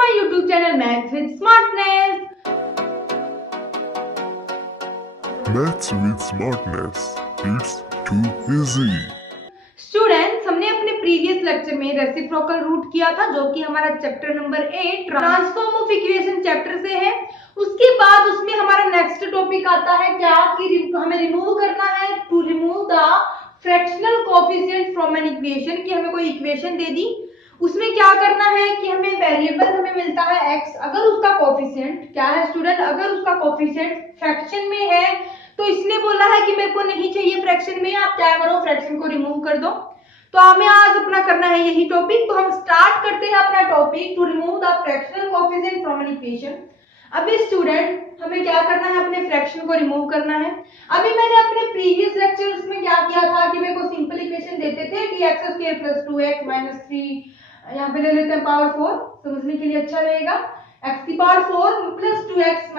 my YouTube channel Maths with Smartness. Maths with Smartness. It's too easy. Students, हमने अपने previous lecture में reciprocal root किया था, जो कि हमारा chapter number 8 transform of equation chapter से है। उसके बाद उसमें हमारा नेक्स्ट टॉपिक आता है क्या कि हमें रिमूव करना है, to remove the fractional coefficient from an equation. कि हमें कोई इक्वेशन दे दी, उसमें क्या करना है कि हमें वेरिएबल हमें मिलता है x, अगर उसका कोएफिशिएंट क्या है स्टूडेंट, अगर उसका कोएफिशिएंट फ्रैक्शन में है तो इसने बोला है कि मेरे को नहीं चाहिए फ्रैक्शन में, आप क्या करो फ्रैक्शन को रिमूव कर दो। तो हमें आज अपना करना है यही टॉपिक। तो हम स्टार्ट करते हैं अपना topic to remove the fractional coefficient from an equation. अभी स्टूडेंट हमें क्या करना है, अपने फ्रैक्शन को रिमूव करना है। अभी मैंने अपने प्रीवियस लेक्चर्स में क्या किया था कि मेरे को सिंपल इक्वेशन देते थे कि x² + 2x - 3, यहाँ पे ले लेते हैं पावर 4, समझने के लिए अच्छा रहेगा। x⁴ + 2x - 3x³ -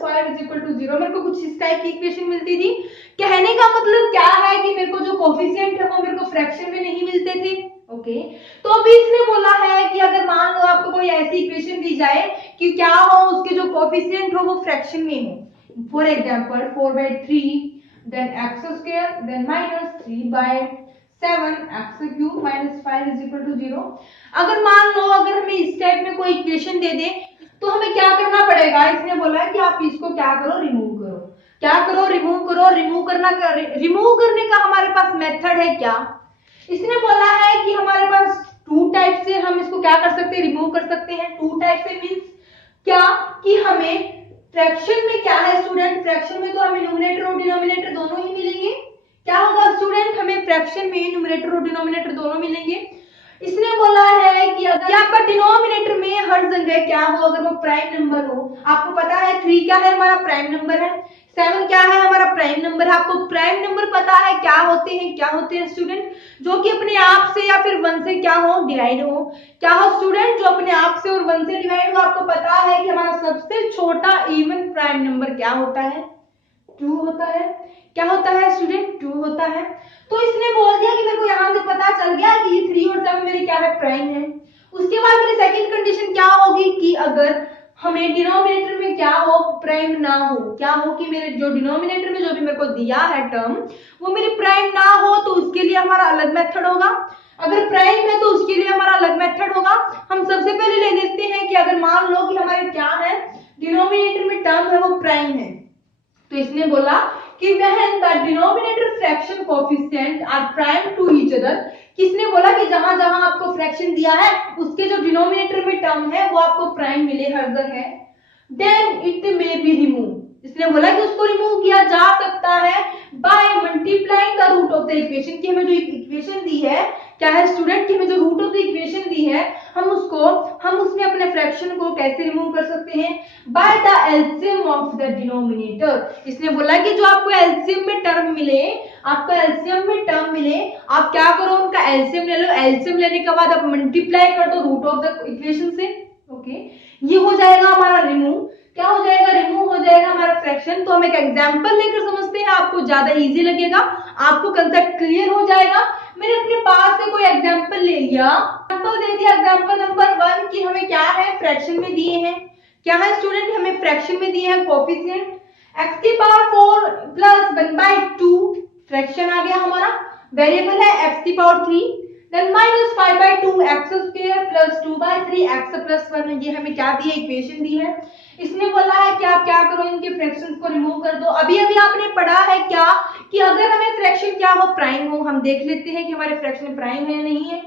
5 = 0। मेरे को कुछ इस टाइप की इक्वेशन मिलती थी। कहने का मतलब क्या है कि मेरे को जो कोएफिशिएंट है वो मेरे को फ्रैक्शन में नहीं मिलते थे। ओके, तो अभी इसने बोला है कि अगर मान लो आपको कोई ऐसी इक्वेशन दी जाए कि क्या हो, उसके जो कोएफिशिएंट हो वो फ्रैक्शन में हो। For example 4/3 then x² then -3/7 x³ - 5 = 0। अगर मान लो अगर हमें इस टाइप में कोई इक्वेशन दे दे तो हमें क्या करना पड़ेगा। इसने बोला है कि आप इसको क्या करो, रिमूव करो। क्या करो, रिमूव करो। रिमूव करने का हमारे पास मेथड है क्या, इसने बोला है कि हमारे पास टू टाइप से हम इसको क्या कर सकते हैं, रिमूव कर सकते हैं। टू टाइप से मींस क्या कि हमें फ्रैक्शन में क्या है स्टूडेंट, फ्रैक्शन में तो हमें न्यूमरेटर और डिनोमिनेटर दोनों ही मिलेंगे। क्या होगा स्टूडेंट, हमें फ्रैक्शन में न्यूमरेटर और डिनोमिनेटर दोनों मिलेंगे। इसने बोला है कि अगर आपका डिनोमिनेटर में हर जगह क्या हो, अगर वो प्राइम नंबर हो। आपको पता है 3 क्या है, हमारा प्राइम नंबर है। 7 क्या है, हमारा प्राइम नंबर है। आपको प्राइम नंबर पता है क्या होते हैं स्टूडेंट, जो कि अपने आप से या फिर 1 से क्या हो, डिवाइड हो। क्या हो स्टूडेंट, जो अपने आप से और 1 से डिवाइड हो। आपको पता है कि हमारा सबसे छोटा इवन प्राइम नंबर क्या होता है, 2 होता है। क्या होता है स्टूडेंट, 2 होता है। तो इसने बोल दिया कि मेरे को यहां से पता चल गया कि ये 3 और 7 मेरे क्या है, प्राइम है। उसके बाद मेरी सेकंड कंडीशन क्या होगी कि अगर हमें डिनोमिनेटर में क्या हो, प्राइम ना हो। क्या हो कि मेरे जो डिनोमिनेटर में जो भी मेरे को दिया है टर्म वो मेरी प्राइम ना हो, तो उसके लिए हमारा अलग मेथड होगा। अगर प्राइम है तो उसके लिए हमारा अलग मेथड होगा। हम सबसे पहले ले लेते हैं कि अगर मान लो कि हमारे क्या है, डिनोमिनेटर में टर्म है वो प्राइम है। तो इसने बोला कि when the denominator fraction coefficient are prime to each other। किसने बोला कि जहां जहां आपको फ्रैक्शन दिया है उसके जो डिनोमिनेटर में टर्म है वो आपको प्राइम मिले हर जगह, then it may be removed। इसने बोला कि उसको रिमूव किया जा सकता है by multiplying the root of the equation. कि हमें जो इक्वेशन दी है क्या है स्टूडेंट, कि हमें जो रूट ऑफ द इक्वेशन दी है हम उसमें अपने फ्रैक्शन को कैसे रिमूव कर सकते हैं, by the LCM of the denominator. इसने बोला कि जो आपको एलसीएम में टर्म मिले, आप क्या करो, उनका एलसीएम ले लो। एलसीएम लेने के बाद आप मल्टीप्लाई कर दो रूट ऑफ द इक्वेशन से। ओके, ये हो जाएगा हमारा रिमूव। क्या हो जाएगा, रिमूव हो जाएगा हमारा फ्रैक्शन। तो हम एक एग्जांपल लेकर समझते हैं, आपको ज्यादा इजी लगेगा, आपको कंसेप्ट क्लियर हो जाएगा। मैंने अपने पास से कोई एग्जांपल ले लिया, एग्जांपल दे दिया, एग्जांपल नंबर 1 कि हमें क्या है, फ्रैक्शन में दिए हैं। क्या है स्टूडेंट, हमें फ्रैक्शन में दिए हैं कोएफिशिएंट x⁴ + 1/2, फ्रैक्शन आ गया हमारा। वेरिएबल है x⁴, then -5/2 x² + 2/3 x + 1। ये हमें क्या दी है, इक्वेशन दी है। इसने बोला है कि आप क्या करो, इनके फ्रैक्शंस को रिमूव कर दो। अभी आपने पढ़ा है क्या कि अगर हमें फ्रैक्शन क्या हो, प्राइम हो। हम देख लेते हैं कि हमारे फ्रैक्शन प्राइम है या नहीं है।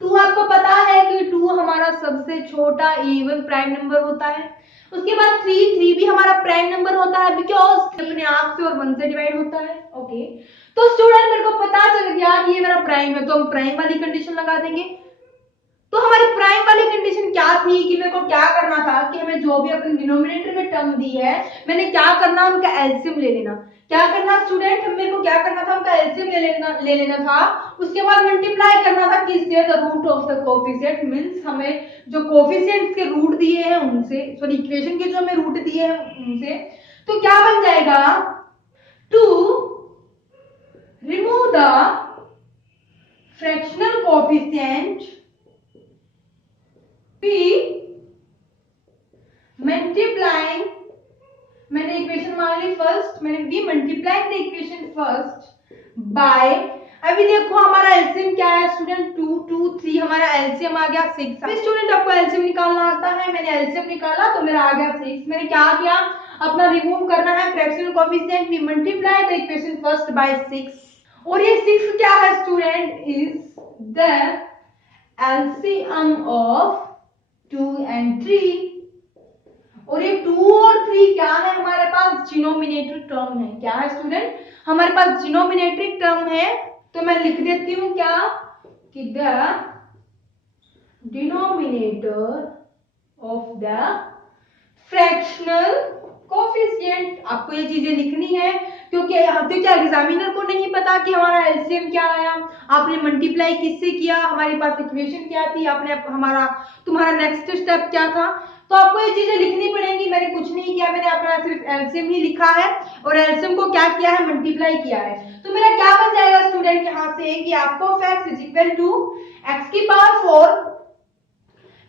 2 आपको पता है कि 2 हमारा सबसे छोटा इवन प्राइम नंबर होता है। उसके बाद 3 भी हमारा प्राइम नंबर होता है बिकॉज अपने आप से और 1 से डिवाइड होता है। ओके, तो स्टूडेंट मेरे को पता चल गया कि ये मेरा प्राइम है, तो हम प्राइम वाली कंडीशन लगा देंगे। तो हमारी प्राइम वाली कंडीशन क्या थी कि मेरे को क्या करना था कि हमें जो भी अपने डिनोमिनेटर में टर्म दी है, मैंने क्या करना, उनका एलसीएम ले लेना। क्या करना स्टूडेंट, मेरे को क्या करना था, उनका एलसीएम ले लेना था। उसके बाद मल्टीप्लाई करना था किससे, the root of the coefficient. Means हमें जो कोएफिशिएंट्स के रूट दिए हैं उनसे, सॉरी इक्वेशन के जो हमें रूट दिए हैं उनसे। तो क्या बन जाएगा, to remove the fractional coefficient multiplying, मैंने इक्वेशन मान ली फर्स्ट, मैंने be multiplying the equation first by, अभी देखो हमारा एलसीएम क्या है स्टूडेंट, 2 2 3, हमारा एलसीएम आ गया 6। अभी स्टूडेंट आपको एलसीएम निकालना आता है, मैंने एलसीएम निकाला तो मेरा आ गया 6। मैंने क्या किया, अपना रिमूव करना है fractional coefficient, we multiply the equation first by 6 और ये 6 क्या है student, is the LCM of 2 and 3 और ये 2 और 3 क्या है हमारे पास, डिनोमिनेटर टर्म है। क्या है स्टूडेंट, हमारे पास डिनोमिनेटर टर्म है, तो मैं लिख देती हूं क्या कि the denominator of the fractional coefficient. आपको ये चीजें लिखनी है क्योंकि क्या एग्जामिनर को नहीं पता कि हमारा एलसीएम क्या आया, आपने मल्टीप्लाई किससे किया, हमारी पास इक्वेशन क्या थी, आपने तुम्हारा नेक्स्ट स्टेप क्या था, तो आपको ये चीजें लिखनी पड़ेंगी। मैंने कुछ नहीं किया, मैंने अपना सिर्फ एलसीएम ही लिखा है और एलसीएम को क्या किया है, मल्टीप्लाई किया है। तो मेरा क्या बन जाएगा स्टूडेंट यहाँ से कि आपको x is equal to x की पावर 4,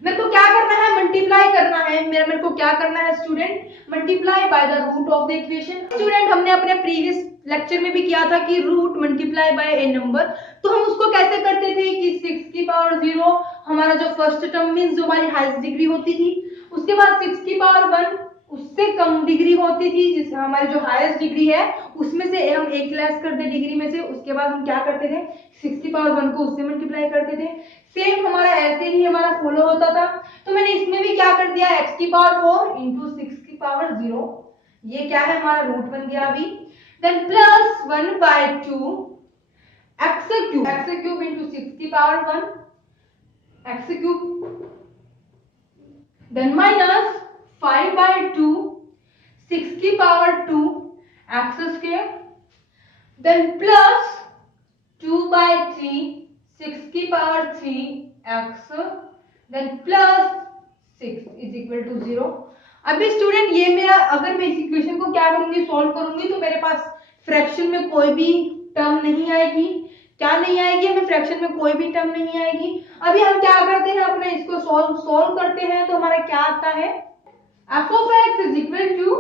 मेरे को क्या करना है, मल्टीप्लाई करना है, मेरे को क्या करना है student, multiply by the root of the equation. Student हमने अपने प्रीवियस लेक्चर में भी किया था कि root multiply by a number, तो हम उसको कैसे करते थे कि 6 की पावर 0 हमारा जो फर्स्ट टर्म मींस जो हमारी हाईएस्ट डिग्री होती थी, उसके बाद 6 की पावर 1 उससे कम डिग्री होती थी, जिस हमारी जो हाईएस्ट डिग्री है उसमें से हम एक लेस कर दे डिग्री में से, उसके बाद हम क्या करते थे 6 की पावर 1 को उससे मल्टीप्लाई करते थे। सेम हमारा ऐसे ही हमारा फॉलो होता था। तो मैंने इसमें भी क्या कर दिया, x की पावर 4 इंटू 6 की पावर 0, ये क्या है हमारा रूट बन गया अभी, then plus 1 by 2 x cube into 6 की power 1 x cube, then minus 5 by 2 6 की power 2 x square, then plus 2 by 3 6 की power 3 x, then plus 6 is equal to 0। अभी स्टूडेंट ये मेरा, अगर मैं इस इक्वेशन को क्या करूंगी, सॉल्व करूंगी, तो मेरे पास फ्रैक्शन में कोई भी टर्म नहीं आएगी। क्या नहीं आएगी, हमें फ्रैक्शन में कोई भी टर्म नहीं आएगी। अभी हम क्या करते हैं, अपने इसको सॉल्व करते हैं, तो हमारा क्या आता है, f of x is equal to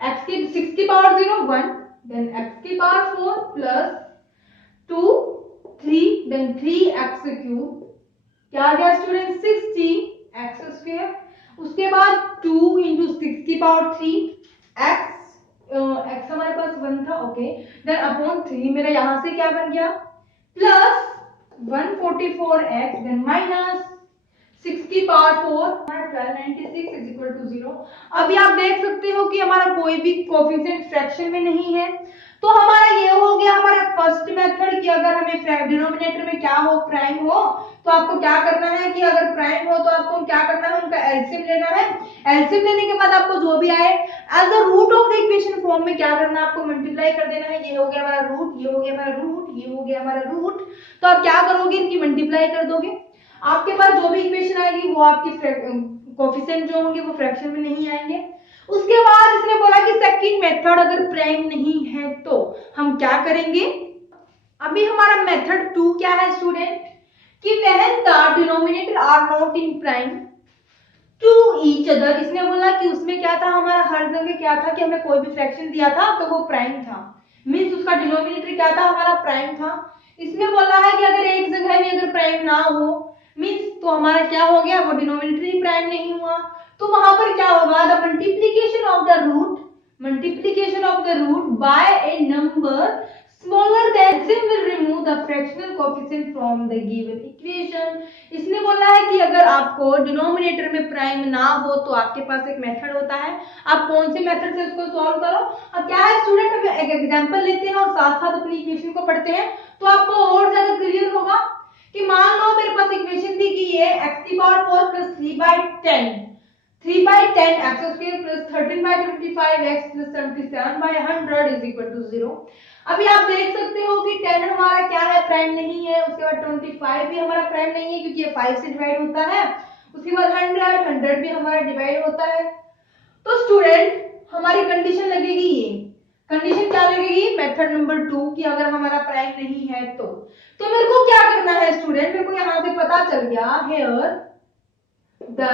x की 6 की पावर 0 1, then x की power 4 plus 2 3, then 3x cube, क्या आ गया स्टूडेंट 60 x स्क्वायर, उसके बाद 2 इंटू 6 की पावर 3 x हमारे पास 1 था, ओके, देन अपॉन 3, मेरा यहां से क्या बन गया प्लस 144x, देन माइनस 6 की पावर 4 1296 इज इक्वल टू 0। अभी आप देख सकते हो कि हमारा कोई भी कोएफिशिएंट फ्रैक्शन में नहीं है, तो हमारा ये हो गया हमारा फर्स्ट मेथड कि अगर हमें डिनोमिनेटर में क्या हो, प्राइम हो, तो आपको क्या करना है कि अगर प्राइम हो तो आपको क्या करना है, उनका एलसीएम लेना है। एलसीएम लेने के बाद आपको जो भी आए as a root of the equation form में क्या करना है, आपको मल्टीप्लाई कर देना है। ये हो गया हमारा रूट, ये हो गया हमारा रूट, ये हो गया हमारा रूट, तो आप क्या करोगे, इनकी मल्टीप्लाई कर दोगे। आपके पास जो भी इक्वेशन आएगी वो आपकी कोएफिशिएंट जो होंगे वो फ्रैक्शन में नहीं आएंगे। उसके बाद इसने बोला कि सेकंड मेथड अगर प्राइम नहीं है तो हम क्या करेंगे। अभी हमारा मेथड 2 क्या है स्टूडेंट, कि when the denominator are not in prime to each other. इसने बोला कि उसमें क्या था, हमारा हर जगह क्या था कि हमें कोई भी फ्रैक्शन दिया था तो वो प्राइम था, मींस उसका डिनोमिनेटर क्या था, हमारा प्राइम था। इसमें बोला है कि अगर एक जगह में अगर प्राइम ना हो मींस तो हमारा क्या हो गया, वो डिनोमिनेटर ही प्राइम नहीं हुआ, तो वहां पर क्या होगा, the multiplication of the root by a number smaller then will remove the fractional coefficient from the given equation. इसने बोला है कि अगर आपको डिनोमिनेटर में प्राइम ना हो तो आपके पास एक मेथड होता है, आप कौन से मेथड से उसको सॉल्व करो। अब क्या है स्टूडेंट, हम एक एग्जांपल लेते हैं और साथ साथ अपनी इक्वेशन को पढ़ते हैं तो आपको और ज्यादा क्लियर होगा। कि मान लो मेरे पास इक्वेशन थी कि ये x की power 4 plus 3 by 10 x square plus 13 by 25x plus 77 by 100 is equal to 0। अभी आप देख सकते हो कि 10 हमारा क्या है, प्राइम नहीं है, उसके बाद 25 भी हमारा प्राइम नहीं है क्योंकि ये 5 से डिवाइड होता है, उसके बाद 100 भी हमारा डिवाइड होता है। तो स्टूडेंट हमारी कंडीशन लगेगी, ये कंडीशन क्या लगेगी, मेथड नंबर 2 कि अगर हमारा प्राइम नहीं है तो मेरे को क्या करना है स्टूडेंट, मेरे को यहां से पता चल गया here the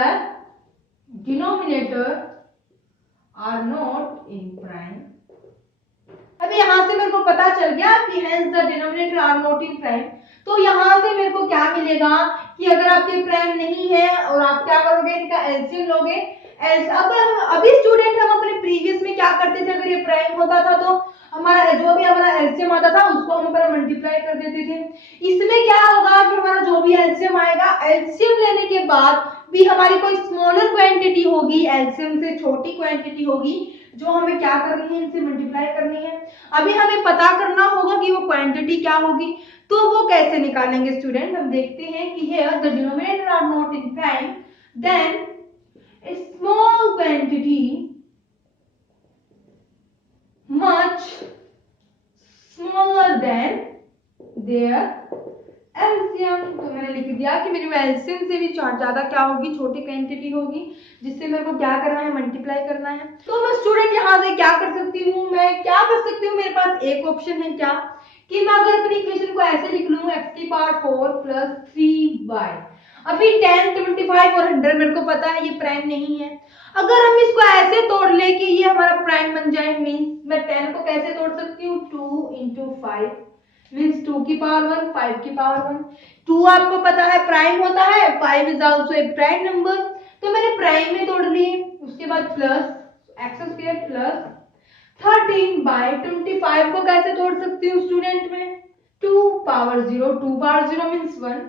denominator are not in prime. अभी यहां से मेरे को पता चल गया कि hence the denominator are not in prime. तो यहां से मेरे को क्या मिलेगा कि अगर आपके प्राइम नहीं है और आप क्या करोगे, इनका एलसीएम लोगे। अभी स्टूडेंट हम अपने प्रीवियस में क्या करते थे, अगर ये प्राइम होता था तो हमारा जो भी हमारा एलसीएम आता था उसको हम अपना मल्टीप्लाई कर देते थे। इसमें क्या होगा कि हमारा जो भी एलसीएम आएगा, एलसीएम लेने के बाद भी हमारी कोई स्मॉलर क्वांटिटी होगी, एलसीएम से छोटी क्वांटिटी होगी, जो हमें क्या करनी है, इनसे मल्टीप्लाई करनी है। अभी हमें पता करना होगा कि वो क्वांटिटी क्या होगी, तो वो कैसे निकालेंगे स्टूडेंट, हम देखते हैं कि here the denominator are not in prime, then a small quantity much smaller than their LCM। तो मैंने लिख दिया कि मेरी LCM से भी ज्यादा क्या होगी, छोटी क्वांटिटी होगी, जिससे मेरे को क्या करना है, मल्टीप्लाई करना है। तो मैं स्टूडेंट यहाँ से क्या कर सकती हूँ, मैं क्या कर सकती हूँ, मेरे पास एक ऑप्शन है क्या कि मैं अगर अपनी इक्वेशन को ऐसे लिख लूँ x की पावर 4 प्लस 3y। अभी 10, 25 और 100 मेरे को पता है ये प्राइम नहीं है। अगर हम इसको ऐसे तोड़ ले कि ये हमारा प्राइम बन जाए, मीन्स मैं 10 को कैसे तोड़ सकती हूँ, 2 into 5 मीन्स 2 की पावर 1, 5 की पावर 1। 2 आपको पता है प्राइम होता है, 5 is also a prime number, तो मैंने प्राइम में तोड़ लिए। उसके बाद plus X square plus 13 by 25 को कैसे तोड़ सकती हूँ स्टूडेंट में, 2 पावर 0, 2 पावर 0 मीन्स 1।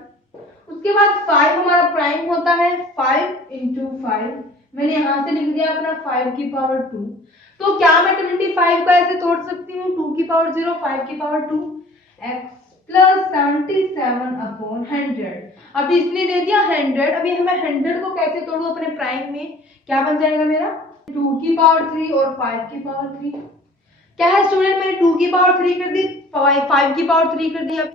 उसके बाद 5 हमारा प्राइम होता है, 5 into 5 मैंने यहां से लिख दिया अपना 5 की पावर 2। तो क्या मैं 25 को ऐसे तोड़ सकती हूँ, 2 की पावर 0, 5 की पावर 2, x प्लस 77 अपॉन 100। अभी इसने दे दिया 100, अभी हमें 100 को कैसे तोड़ू अपने प्राइम में, क्या बन जाएगा मेरा 2 की पावर 3 और 5 की पावर 3। क्या है स्टूडेंट, मैंने 2 की पावर 3 कर दी, 5 की पावर 3 कर दिया।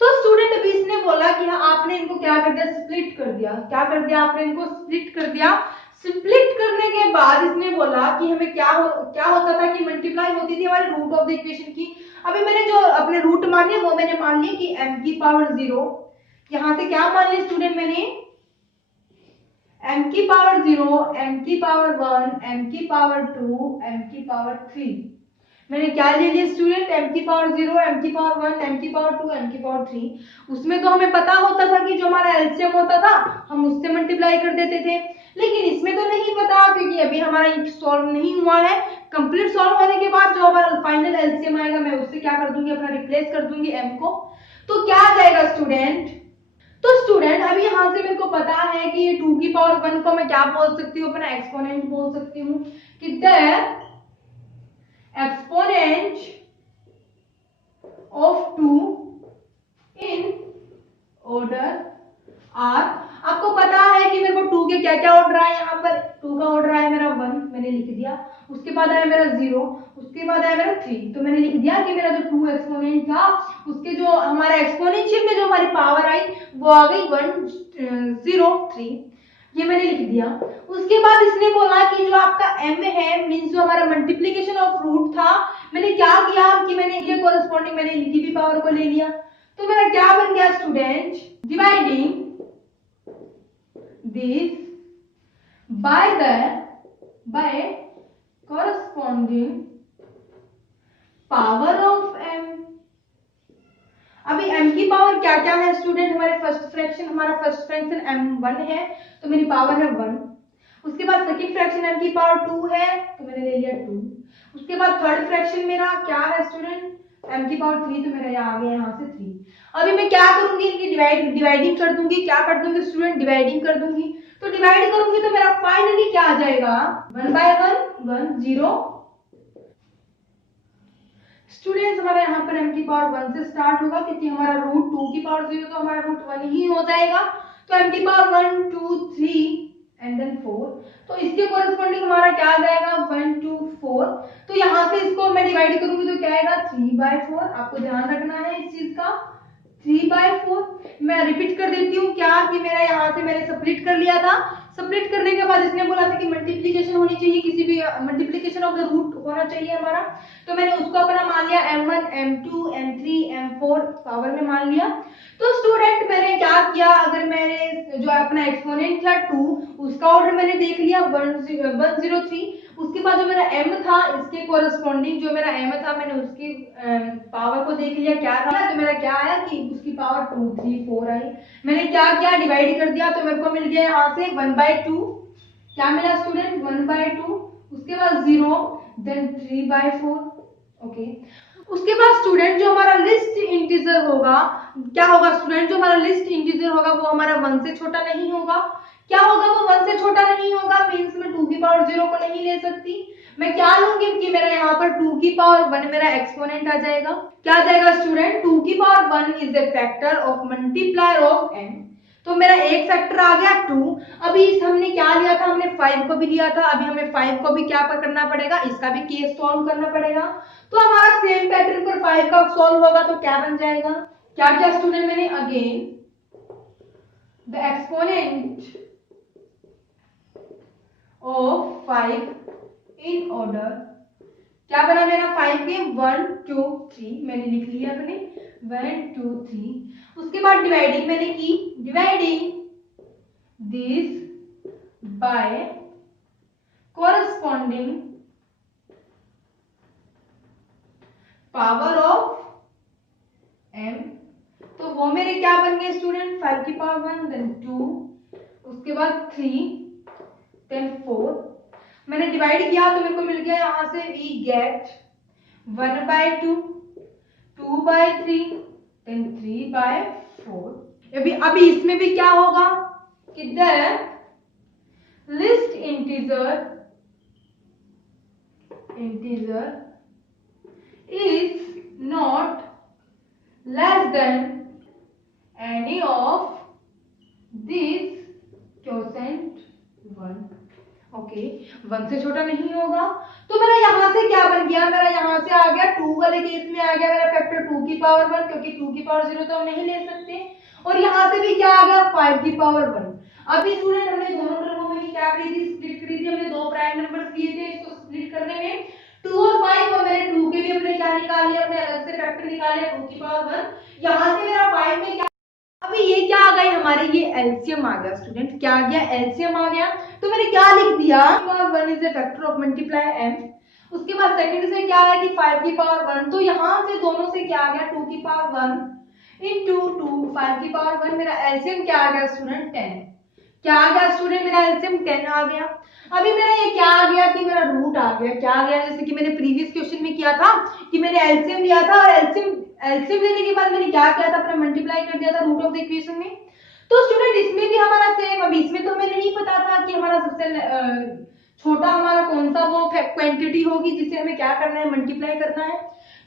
तो स्टूडेंट अभी इसने बोला कि हाँ आपने इनको क्या कर दिया, स्प्लिट कर दिया। क्या कर दिया आपने, इनको स्प्लिट कर दिया। स्प्लिट करने के बाद इसने बोला कि हमें क्या होता था कि मल्टीप्लाई होती थी हमारे रूट ऑफ द इक्वेशन की। अभी मैंने जो अपने रूट मान लिया वो मैंने मान लिया कि m की पावर 0, यहां से क्या मान लिया स्टूडेंट, मैंने m की पावर 0, m की पावर 1, m की पावर 2, m की पावर 3। मैंने क्या ले लिया स्टूडेंट, m की पावर 0, m की पावर 1, m की पावर 2, m की पावर 3। उसमें तो हमें पता होता था कि जो हमारा एलसीएम होता था हम उससे मल्टीप्लाई कर देते थे, लेकिन इसमें तो नहीं पता क्योंकि अभी हमारा ये सॉल्व नहीं हुआ है। कंप्लीट सॉल्व होने के बाद जो हमारा फाइनल एलसीएम आएगा मैं उससे क्या कर दूंगी, अपना रिप्लेस कर दूंगी m को। तो क्या आ जाएगा स्टूडेंट, तो स्टूडेंट अभी यहाँ से मेरे को पता है कि ये 2 की पावर 1 को मैं क्या बोल सकती हूँ, अपना एक्सपोनेंट बोल सकती हूँ कि the exponent of 2 in order r। आपको पता है कि मेरे को 2 के क्या क्या ऑर्डर आए, यहाँ पर 2 का ऑर्डर आया मेरा 1, मैंने लिख दिया। उसके बाद आया मेरा 0, उसके बाद आया मेरा 3, तो मैंने लिख दिया कि मेरा जो 2 एक्सपोनेंट था उसके जो हमारा एक्सपोनेंशियल में जो हमारी पावर आई वो आ गई 103, ये मैंने लिख दिया। उसके बाद इसने बोला कि जो आपका m है मींस जो हमारा मल्टीप्लिकेशन ऑफ रूट था, मैंने क्या किया कि मैंने ये कोरेस्पॉन्डिंग मैंने लिखी भी पावर को ले लिया। तो मेरा क्या बन गया student, dividing this by corresponding power of m। अभी m की पावर क्या क्या है स्टूडेंट, हमारे हमारा फर्स्ट फ्रैक्शन m1 है तो मेरी पावर है 1। उसके बाद सेकंड फ्रैक्शन m की पावर 2 है तो मैंने ले लिया 2। उसके बाद थर्ड फ्रैक्शन मेरा क्या है स्टूडेंट, m की पावर 3, तो मेरा यहाँ आ गया यहाँ से 3। अभी मैं क्या करूंगी, इनकी डिवाइडिंग कर दूंगी। क्या कर दूंगी स्टूडेंट, डिवाइडिंग कर दूंगी। तो डिवाइड करूंगी तो मेरा फाइनली क्या आ जाएगा, 1 by 1 0। स्टूडेंट्स हमारा यहाँ पर m की पावर 1 से स्टार्ट होगा क्योंकि हमारा रूट 2 की पावर 0 तो हमारा रूट 1 ही हो जाएगा। तो m की पावर 1 2 3 एंड देन 4, तो इसके कोरेस्पॉन्डिंग हमारा क्या आ जाएगा 1 2 4। तो यहाँ से इसको मैं डिवाइड करूंगी तो क्या आएगा 3/4। आपको ध्यान रखना है इस चीज का, 3/4। मैं रिपीट कर देती हूँ क्या कि मेरा यहाँ से मैंने स्प्लिट कर लिया था। स्प्लिट करने के बाद इसने बोला था कि मल्टीप्लिकेशन होनी चाहिए, किसी भी मल्टीप्लिकेशन ऑफ द रूट होना चाहिए हमारा, तो मैंने उसको अपना मान लिया m1 m2 m3 m4 power में मान लिया। तो स्टूडेंट मैंने क्या किया, अगर मैंने जो अपना एक्सपोनेंट था 2, उसका ऑर्डर मैंने देख लिया 103। उसके बाद जो मेरा m था, इसके कोरस्पॉन्डिंग जो मेरा m था, मैंने उसकी पावर को देख लिया क्या था। तो मेरा क्या आया कि उसकी पावर 2 3 4 आई। मैंने क्या क्या डिवाइड कर दिया, तो मेरे को मिल गया यहाँ से 1/2। क्या मिला स्टूडेंट? 1/2। उसके बाद 0, देन 3/4। ओके, उसके बाद स्टूडेंट जो हमारा लिस्ट इंटीजर होगा, क्या होगा स्टूडेंट? जो हमारा लिस्ट इंटीजर होगा वो हमारा 1 से छोटा नहीं होगा। क्या होगा? वो 1 से छोटा नहीं होगा, मींस मैं 2 की पावर 0 को नहीं ले सकती। मैं क्या लूंगी कि मेरा यहाँ पर 2 की पावर 1 मेरा एक्सपोनेंट आ जाएगा। क्या आ जाएगा स्टूडेंट? 2 की power 1 is a factor of multiplier of m। तो मेरा एक फैक्टर आ गया 2। अभी हमने क्या लिया था? हमने 5 को भी लिया था। अभी हमें 5 को भी क्या करना पड़ेगा? इसका भी केस सॉल्व करना पड़ेगा। तो हमारा सेम पैटर्न पर 5 का सॉल्व होगा तो क्या बन जाएगा? क्या क्या स्टूडेंट? मैंने again the exponent of 5 in order. क्या बना मेरा 5 के? 1 2 3 मैंने लिख लिया अपने 1 2 3। उसके बाद डिवाइडिंग मैंने की, dividing this by corresponding power of m। तो वो मेरे क्या बन गए स्टूडेंट? 5 की पावर 1, देन 2, उसके बाद 3, देन 4। मैंने डिवाइड किया तो मेरे को मिल गया यहां से वी गेट 1/2, 2/3, देन 3/4। अभी इसमें भी क्या होगा कि the list integer is not less than any of these quotient 1। Okay, 1 से छोटा नहीं होगा। तो मेरा यहाँ से क्या बन गया? मेरा यहाँ से आ गया 2 वाले केस में आ गया मेरा फैक्टर 2 की पावर 1, क्योंकि 2 की पावर 0 तो हम नहीं ले सकते। और यहाँ से भी क्या आ गया? 5 की पावर 1। अभी स्टूडेंट हमने दोनों टर्मों में ही क्या करी थी? स्प्लिट करी थी। हमने दो प्राइम नंबर लिए थे, इसको स्प्लिट करने में 2 और 5, और मैंने 2 के भी अपने क्या निकाल लिया? अपने अलग से फैक्टर निकाल लिया 2 की पावर 1। यहाँ से मेरा 5 में क्या? अभी ये क्या आ गई हमारे? ये एलसीएम आ गया स्टूडेंट। क्या आ गया? एलसीएम आ गया। तो मैंने क्या लिख दिया? 1 is a factor of multiply m। उसके बाद सेकंड से क्या है कि 5 की पावर 1। तो यहाँ से दोनों से क्या आ गया? 2 की पावर 1 इंटू 2 5 की पावर 1। मेरा एलसीएम क्या आ गया स्टूडेंट? 10। क्या आ गया स्टूडेंट? मेरा एलसीएम 10 आ गया। अभी मेरा ये क्या आ गया कि मेरा रूट आ गया। क्या आ गया? जैसे कि मैंने प्रीवियस क्वेश्चन में किया था कि मैंने एलसीएम लिया था और एलसीएम लेने के बाद मैंने क्या किया था? अपना मल्टीप्लाई कर दिया था रूट ऑफ द इक्वेशन में। तो स्टूडेंट इसमें भी हमारा सेम। अब इसमें तो हमें नहीं पता था कि हमारा सबसे छोटा हमारा कौन सा वो क्वांटिटी होगी जिसे हमें क्या करना है? मल्टीप्लाई करना है।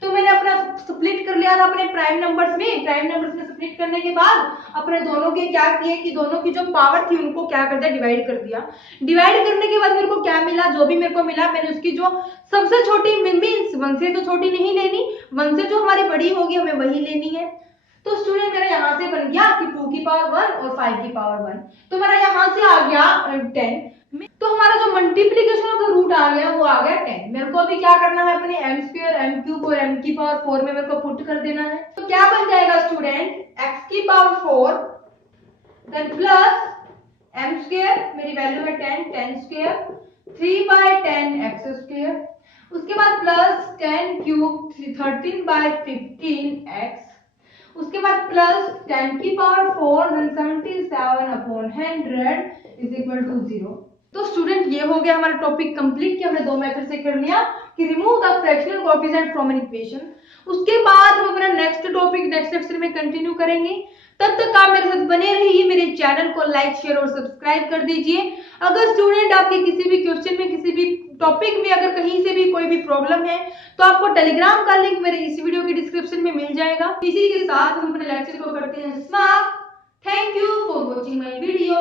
तो मैंने अपना स्प्लिट कर लिया था अपने प्राइम नंबर्स में स्प्लिट करने के बाद अपने दोनों के क्या किए कि दोनों की जो पावर थी उनको क्या कर दिया? डिवाइड कर दिया। डिवाइड करने के बाद मेरे को क्या मिला? जो भी मेरे को मिला मैंने उसकी जो सबसे छोटी मीन्स 1 से तो छोटी नहीं लेनी, 1 से जो हमारी बड़ी होगी हमें वही लेनी है। तो स्टूडेंट मेरा यहाँ से बन गया कि 2 की पावर 1 और 5 की पावर 1। तो मेरा यहाँ से आ गया 10। तो हमारा जो मल्टीप्लीकेशन ऑफ द रूट आ गया वो आ गया 10। मेरे को अभी क्या करना है? अपने m स्क्वायर m क्यूब और m की पावर 4 में मेरे को पुट कर देना है। तो क्या बन जाएगा स्टूडेंट? x की power 4 then plus m square, मेरी वैल्यू है 10 स्क्वायर 3/10 x स्क्वायर। उसके बाद प्लस 10 क्यूब 13/15 x। उसके बाद प्लस 10 की power 4 then 77/100 is equal to 0। तो स्टूडेंट ये हो गया हमारा टॉपिक कंप्लीट कि हमने दो मेथड से कर लिया कि remove the fractional coefficient from an equation. उसके बाद हम अपना नेक्स्ट टॉपिक नेक्स्ट लेक्चर में कंटिन्यू करेंगे। तब तक आप मेरे साथ बने रहिए। मेरे चैनल को लाइक शेयर और सब्सक्राइब कर दीजिए। अगर स्टूडेंट आपके किसी भी क्वेश्चन में किसी भी टॉपिक में अगर कहीं से भी कोई भी प्रॉब्लम है तो आपको टेलीग्राम का लिंक मेरे इस वीडियो के डिस्क्रिप्शन में मिल जाएगा। इसी के साथ हम अपने लेक्चर को करते हैं समाप्त। Thank you for watching my video.